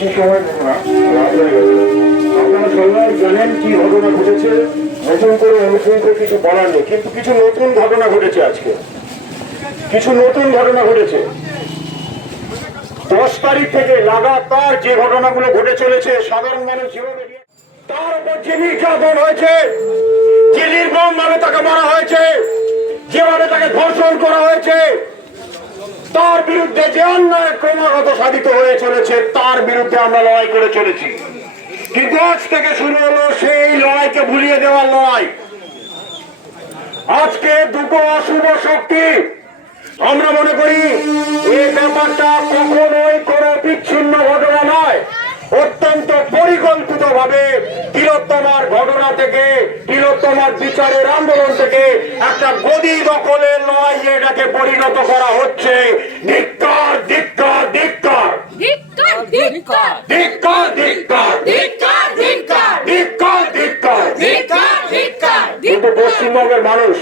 বেশি সময় নেব না, রাত হয়ে গেছে। আপনারা সবাই জানেন কি ঘটনা ঘটেছে, নতুন করে অনুপ্রাণিত কিছু বলার নেই, কিন্তু কিছু নতুন ঘটনা ঘটেছে। আজকে কিছু নতুন ঘটনা ঘটেছে। 10 তারিখ থেকে লাগাতার যে ঘটনাগুলো ঘটে চলেছে, সাধারণ মানুষ যেভাবে তার উপর যে নির্যাতন হয়েছে, যে নির্মম ভাবে তাকে মারা হয়েছে, যেভাবে তাকে ধর্ষণ করা হয়েছে, তার বিরুদ্ধে যে অন্যায় ক্রমাগত সাধিত হয়ে চলেছে, তার বিরুদ্ধে আমরা লড়াই করে চলেছি। কিন্তু আজ থেকে শুরু হলো সেই লড়াইকে ভুলিয়ে দেওয়ার লড়াই। আজকে দুটো অশুভ শক্তি, আমরা মনে করি এই ব্যাপারটা কখনোই কোন বিচ্ছিন্ন ঘটনা নয়, অত্যন্ত পরিকল্পিত ভাবে তিলোত্তমার ঘটনা থেকে, তিলোত্তমার বিচারের আন্দোলন থেকে একটা গদি দখলের লড়াই এটাকে পরিণত করা হচ্ছে। ধিক্কার, ধিক্কার, ধিক্কার, ধিক্কার, ধিক্কার, ধিক্কার, ধিক্কার, ধিক্কার, ধিক্কার, ধিক্কার, ধিক্কার। ধিক্কার, ধিক্কার। কিন্তু পশ্চিমবঙ্গের মানুষ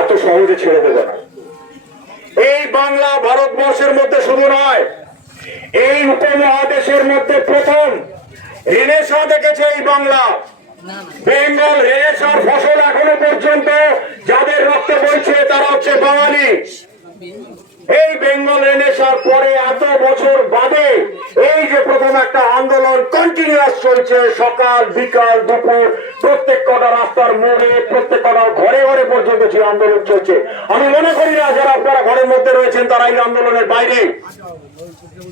এত সহজে ছেড়ে দেবে না। এই বাংলা ভারতবর্ষের মধ্যে শুধু নয়, এই উপমহাদেশের মধ্যে প্রথম রেনেসাঁ দেখেছে এই বাংলা। বেঙ্গল রেনেসাঁর ফসল এখনো পর্যন্ত যাদের রক্তে বইছে তারা হচ্ছে বাঙালি। এই বেঙ্গল রেনেসাঁর পরে এত বছর বাদে এই যে প্রথম একটা আন্দোলন কন্টিনিউয়াস চলছে, সকাল বিকাল দুপুর প্রত্যেক কটা রাস্তার মোড়ে, প্রত্যেক কটা ঘরে ঘরে পর্যন্ত যে আন্দোলন চলছে, আমি মনে করি না যারা আপনারা ঘরের মধ্যে রয়েছেন তারা এই আন্দোলনের বাইরে।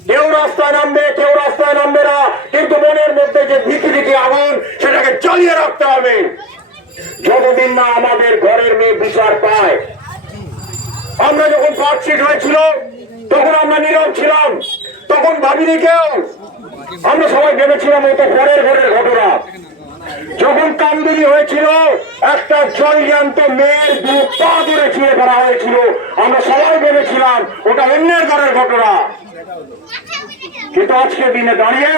কেউ রাস্তায় নামবে, কেউ রাস্তায় নামবে না, কিন্তু মনের মধ্যে যে ভীতি ভীতি আগুন, সেটাকে জ্বালিয়ে রাখতে হবে। যতদিন না আমাদের ঘরের মেয়ে বিচার পায়। আমরা যখন পার্কশিট হয়েছিল তখন আমরা নীরব ছিলাম, তখন ভাবিনি কেউ। আমরা সবাই ভেবেছিলাম ওটা পরের ঘরের ঘটনা। যখন কামদুনি হয়েছিল, একটা জলজ্যান্ত মেয়ের 2 পা ধরে ছিঁড়ে ফেলা হয়েছিল, আমরা সবাই ভেবেছিলাম ওটা অন্যের ঘরের ঘটনা। কিন্তু আজকে দিনে দাঁড়িয়ে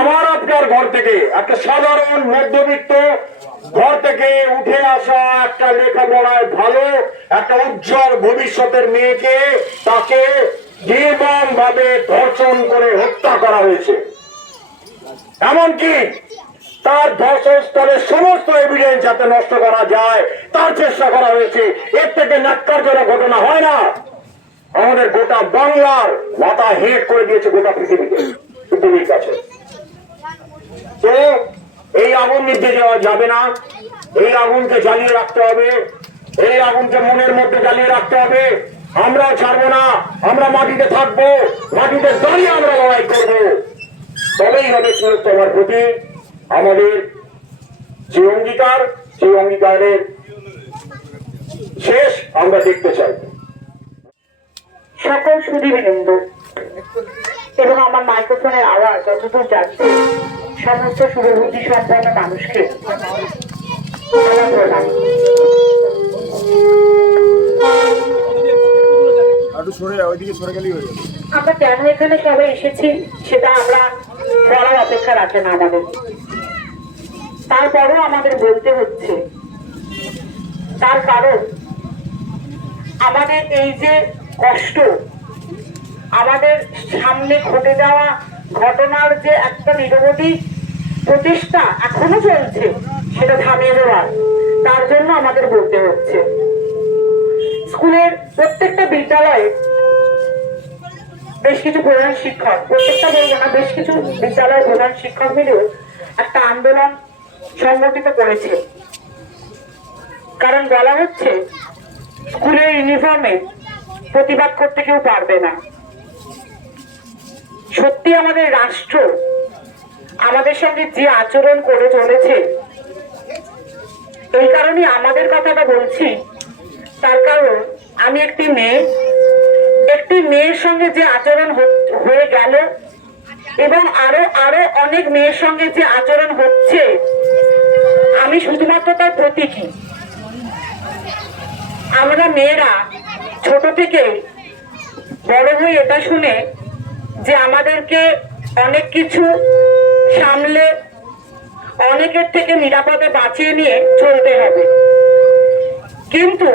আমার আপনার ঘর থেকে, একটা সাধারণ মধ্যবিত্ত ঘর থেকে উঠে আসা একটা লেখাপড়ায় ভালো, একটা উজ্জ্বল ভবিষ্যতের মেয়েকে তাকে নির্মম ভাবে ধর্ষণ করে হত্যা করা হয়েছে। এমনকি তার ধর্ষণস্থলের সমস্ত এভিডেন্স যাতে নষ্ট করা যায় তার চেষ্টা করা হয়েছে। এর থেকে ন্যাক্কারজনক ঘটনা হয় না। আমাদের গোটা বাংলার মাথা হেট করে দিয়েছে গোটা পৃথিবীর কাছে। তো এই আগুন নিভে যাওয়া যাবে না, এই আগুনকে জ্বালিয়ে রাখতে হবে, এই আগুনকে মনের মধ্যে জ্বালিয়ে রাখতে হবে। আমরা ছাড়বো না, আমরা মাটিতে থাকবো, মাটিতে দাঁড়িয়ে আমরা লড়াই করবো। তবেই হবে তিলোত্তমার প্রতি আমাদের যে অঙ্গীকার, সেই অঙ্গীকারের শেষ আমরা দেখতে চাই। সকল সুধীবৃন্দ এবং আমার মাইক্রোফোনের আওয়াজ যতদূর যাচ্ছে সমস্ত শুভবুদ্ধি সম্পন্ন মানুষকে আমার প্রণাম। আমরা কেন এখানে সবাই এসেছি সেটা আমরা বলার অপেক্ষা রাখে না আমাদের, তারপরও আমাদের বলতে হচ্ছে। তার কারণ আমাদের এই যে কষ্ট, আমাদের সামনে ঘটে যাওয়া ঘটনার যে একটা নিরবধি প্রচেষ্টা এখনো চলছে, সেটা থামিয়ে দেওয়ার, তার জন্য আমাদের বলতে হচ্ছে। স্কুলের প্রত্যেকটা বিদ্যালয়ে বেশ কিছু প্রধান শিক্ষক, প্রত্যেকটা বলবো না, বেশ কিছু বিদ্যালয়ের প্রধান শিক্ষক মিলেও একটা আন্দোলন সংগঠিত করেছে। কারণ বলা হচ্ছে স্কুলের ইউনিফর্মে প্রতিবাদ করতে কেউ পারবে না। সত্যি আমাদের রাষ্ট্র আমাদের সঙ্গে যে আচরণ করে চলেছে, এই কারণে আমাদের কথাটা বলছি। তার কারণ আমি একটি মেয়ের সঙ্গে যে আচরণ হয়ে গেল এবং আরো আরো অনেক মেয়ের সঙ্গে যে আচরণ হচ্ছে, আমি শুধুমাত্র তার প্রতীকী। আমরা মেয়েরা ছোট থেকে বড় হয়ে এটা শুনে যে আমাদেরকে অনেক কিছু সামলে অনেকের থেকে নিরাপদে বাঁচিয়ে নিয়ে চলতে হবে, কিন্তু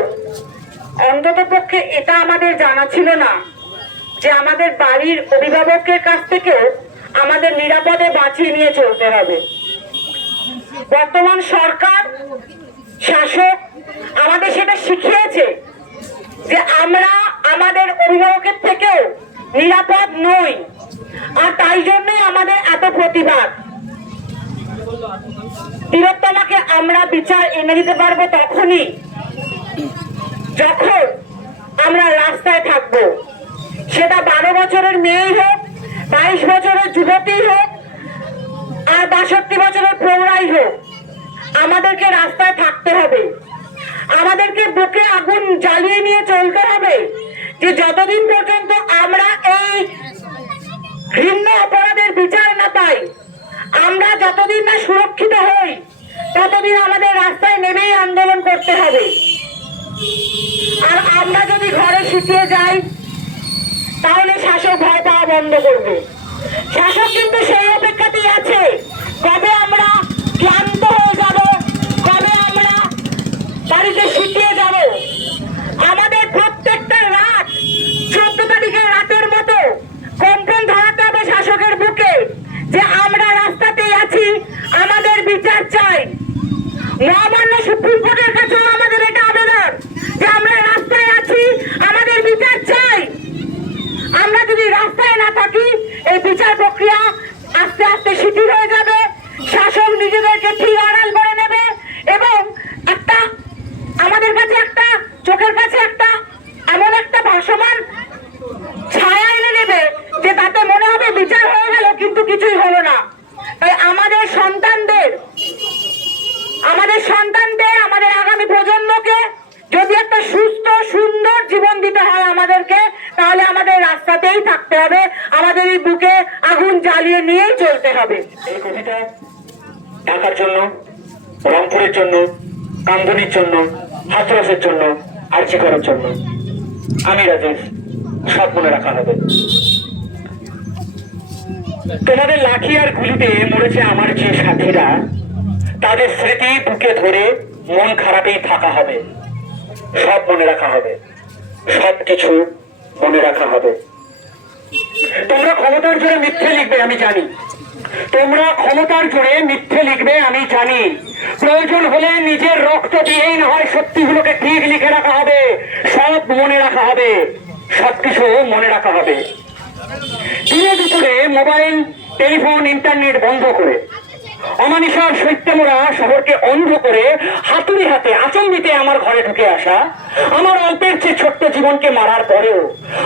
অন্ততপক্ষে এটা আমাদের জানা ছিল না যে আমাদের বাড়ির অভিভাবকের কাছ থেকেও আমাদের নিরাপদে বাঁচিয়ে নিয়ে চলতে হবে। বর্তমান সরকার শাসক আমাদের সেটা শিখিয়েছে যে আমরা আমাদের অভিভাবকের থেকেও নিরাপদ নই, আর তাই জন্যই আমাদের এত প্রতিবাদ। তিলোত্তমাকে আমরা বিচার এনে দিতে পারবো তখনই যখন আমরা রাস্তায় থাকবো, সেটা 12 বছরের মেয়েই হোক, 22 বছরের যুবতী হোক, আর 62 বছরের প্রৌঢ়াই হোক, আমাদেরকে রাস্তায় থাকতে হবে। আমাদেরকে বুকে আগুন জ্বালিয়ে নিয়ে চলতে হবে যে যতদিন পর্যন্ত আমরা এই ঘৃণ্য অপরাধের বিচার না পাই, আমরা যতদিন না সুরক্ষিত হই, ততদিন আমাদের রাস্তায় নেমেই আন্দোলন করতে হবে। আর আমরা যদি ঘরে শিখিয়ে যাই, তাহলে শাসক ভয় পাওয়া বন্ধ করবে। শাসক কিন্তু সেই অপেক্ষাতেই আছে, কবে আমরা ক্লান্ত হয়ে যাব, কবে আমরা বাড়িতে শিখিয়ে যাব। আমাদের প্রত্যেকটা রাত 14 তারিখের রাতের মতো কম্পন ধরাতে হবে শাসকের বুকে যে আমরা রাস্তাতেই আছি, আমাদের বিচার চাই। মহামান্য সুপ্রিম কোর্টের কাছে আমাদের এটা আবেদন যে আমরা রাস্তায় আছি, আমাদের বিচার চাই। আমরা যদি রাস্তায় না থাকি, এই বিচার প্রক্রিয়া আস্তে আস্তে শিথিল হয়ে যাবে, শাসক নিজেদেরকে ঠিক আড়াল করে নেবে এবং একটা আমাদের কাছে একটা চোখের কাছে একটা এমন একটা ভাসমান ছায়া এনে নেবে যে তাতে মনে হবে বিচার হয়ে গেল, কিন্তু কিছুই হলো না। তাই আমাদের সন্তানদের আমাদের আগামী প্রজন্মকে যদি একটা সুস্থ সুন্দর জীবন দিতে হয় আমাদেরকে, তাহলে আমাদের রাস্তাতেই থাকতে হবে, আমাদের এই বুকে আগুন জ্বালিয়ে নিয়েই চলতে হবে। এই কবিতা ঢাকার জন্য, রংপুরের জন্য, কামদুনির জন্য, হাথরসের জন্য, আর্জি করার জন্য, আমি রাজেশ, সব মনে রাখা হবে। তোমাদের লাঠি আর গুলিতে মরেছে আমার যে সাথীরা, তাদের স্মৃতি বুকে ধরে মন খারাপেই থাকা হবে। সব মনে রাখা হবে, সব কিছু মনে রাখা হবে। তোমরা ক্ষমতার জোরে মিথ্যে লিখবে আমি জানি, তোমরা ক্ষমতার জোরে মিথ্যে লিখবে আমি জানি। প্রয়োজন হলে নিজের রক্ত দিয়েই না হয় সত্যিগুলোকে ঠিক লিখে রাখা হবে। সব মনে রাখা হবে, সবকিছু মনে রাখা হবে। দিনে দুপুরে মোবাইল, টেলিফোন, ইন্টারনেট বন্ধ করে, অমানিসার শৈত্যমরা শহরকে অন্ধ করে হাতুড়ি হাতে আচম্বিতে আমার ঘরে ঢুকে আসা, আমার অল্পের চেয়ে ছোট্ট জীবনকে মারার পরেও,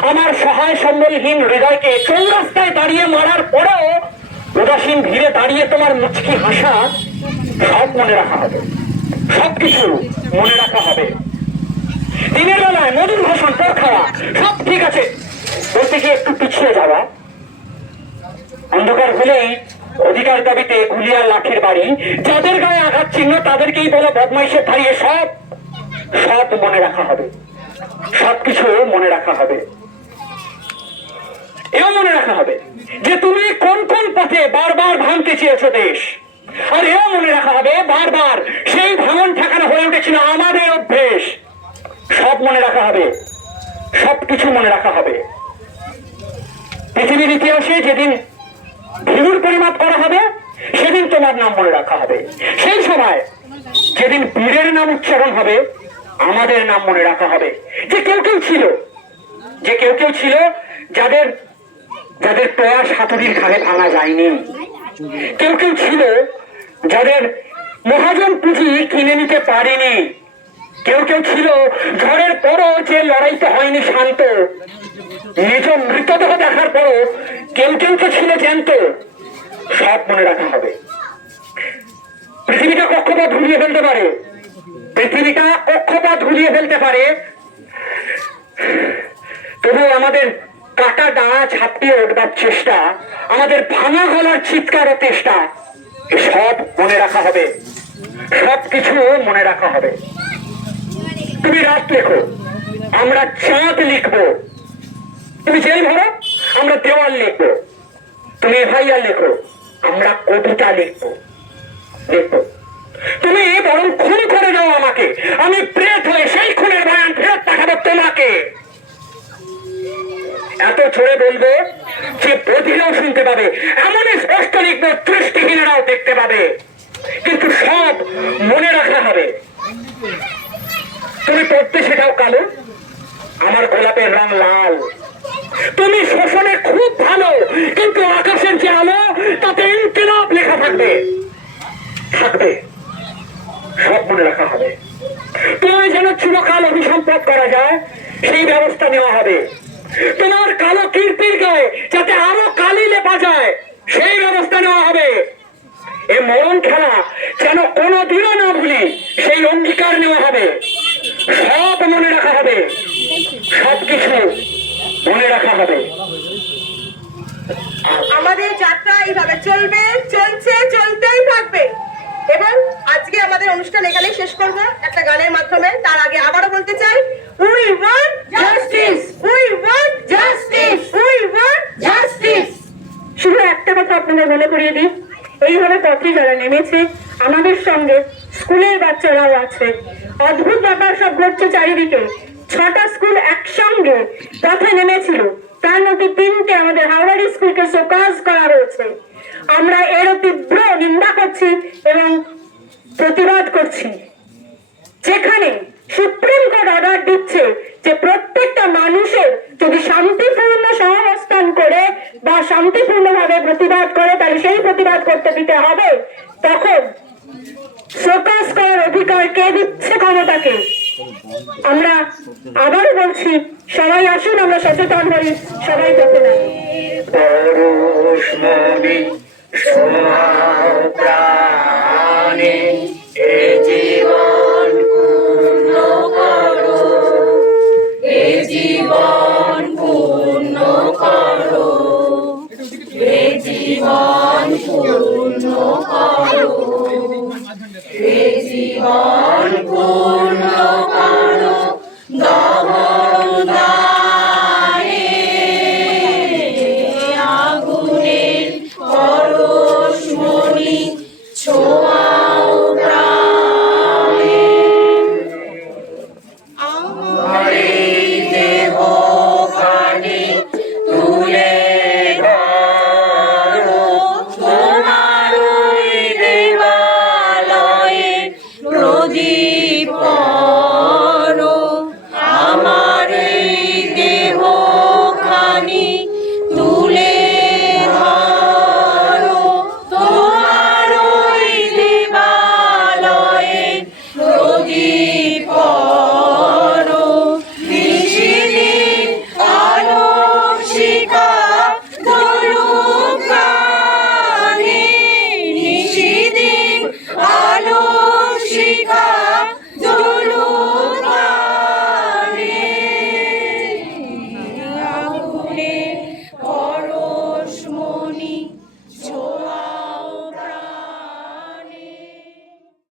আমার সহায় সম্বলহীন হৃদয়কে চৌরাস্তায় দাঁড়িয়ে মারার পরেও উদাসীন ভিড়ে দাঁড়িয়ে তোমার মুচকি হাসা, সব মনে রাখা হবে, সবকিছু মনে রাখা হবে। দিনের বেলায় মধুর ভাষণ, পর খাওয়া, সব ঠিক আছে, বলতে গিয়ে একটু পিছিয়ে যাওয়া। অন্ধকার হলেই অধিকার দাবিতে গুলিয়ার লাঠির বাড়ি, যাদের গায়ে আঘাত চিহ্ন তাদেরকেই বলো বদমাইশের ধারিয়ে, সব সব মনে রাখা হবে, সবকিছু মনে রাখা হবে। এও মনে রাখা হবে যে তুমি কোন কোন পথে বারবার ভাঙতে চেয়েছো দেশ, আর এও মনে রাখা হবে বারবার সেই ভাঙন ঠেকানো হয়ে উঠেছিল আমাদের অভ্যেস। সব মনে রাখা হবে, সবকিছু মনে রাখা হবে। পৃথিবীর ইতিহাসে যেদিন ভিড়ুর পরিমাপ করা হবে, সেদিন তোমার নাম মনে রাখা হবে। সেই সময় যেদিন বীরের নাম উচ্চারণ হবে, আমাদের নাম মনে রাখা হবে। যে কেউ কেউ ছিল যাদের যাদের প্রয়াস হাতুড়ির ঘাড়ে ভাঙা যায়নি। কেউ ছিল যাদের মহাজন পুঁজি কিনে নিতে পারেনি। কেউ ছিল ঝড়ের পরও যে লড়াইতে হয়নি শান্ত। নিজ মৃতদেহ দেখার পরও কেউ তো ছিল জ্যান্ত। সব মনে রাখা হবে। পৃথিবীটা কক্ষপথ ঘুরিয়ে ফেলতে পারে, তবু আমাদের কাটা ডানা ঝাঁপিয়ে উঠবার চেষ্টা, আমাদের ভাঙা গলার চিৎকার ও চেষ্টা, সব মনে রাখা হবে, সবকিছু মনে রাখা হবে। তুমি রাত লেখো, আমরা চাঁদ লিখবো। তুমি জেল ভরো, আমরা দেওয়াল লিখবো। তুমি এফআইআর লেখো, আমরা কবিতা লিখবো। তুমি বরং খুন করে দাও আমাকে, আমি প্রেত হয়ে সেই খুনের বয়ান ফেরত পাঠাবো তোমাকে। এত জোরে বলবো যে বধিরাও শুনতে পাবে, এমন স্পষ্ট লিখবো দৃষ্টিহীনরাও দেখতে পাবে, কিন্তু সব মনে রাখা হবে। তুমি পড়তে সেটাও কালো, আমার গোলাপের রং লাল। তুমি শোষণে খুব ভালো, কিন্তু আকাশের যে আলো তাতে ইনকিলাব লেখা থাকবে থাকবে, সব মনে রাখা হবে। তোমায় যেন চিরকাল অভিসম্পাদ করা যায় সেই ব্যবস্থা নেওয়া হবে। তোমার কালো কীর্তির গায়ে যাতে আরো কালি লেপা যায় সেই ব্যবস্থা নেওয়া হবে। এ মরণ খেলা যেন কোনোদিনও না ভুলি সেই অঙ্গীকার নেওয়া হবে। সব মনে রাখা হবে, সবকিছু মনে রাখা হবে। আমাদের যাত্রা এইভাবে চলবে, চলছে, চলতেই থাকবে। এবং আজকে আমাদের অনুষ্ঠান এখানেই শেষ করব একটা গানের মাধ্যমে। তার আগে আবারও বলতে চাই, we want justice, we want justice, we want justice. শুধু একটা কথা আপনাদের মনে করিয়ে দিই, এইভাবে পথে যারা নেমেছে আমাদের সঙ্গে স্কুলের বাচ্চারাও আছে। অদ্ভুত ব্যাপার সব ঘটছে চারিদিকে। 6টা স্কুল একসঙ্গে পথে নেমেছিল, তার মধ্যে 3টে আমাদের হাওড়ার স্কুলকে শোকজ করা হয়েছে। আমরা এর তীব্র নিন্দা করছি এবং প্রতিবাদ করছি। যেখানে সুপ্রিম কোর্ট অর্ডার দিচ্ছে যে প্রত্যেকটা মানুষের যদি শান্তিপূর্ণ সহাবস্থান করে বা শান্তিপূর্ণভাবে প্রতিবাদ করে তাহলে সেই প্রতিবাদ করতে দিতে হবে, তখন শোকজ করার অধিকার কে দিচ্ছে ক্ষমতাকে? আমরা আবার বলছি, সবাই আসুন, আমরা সচেতন হই, সবাই পথে নামি। পরশমণি সোহাগ প্রাণে এ জীবন পূর্ণ করো, এ জীবন পূর্ণ করো, এ জীবন পূর্ণ করো, এ জীবন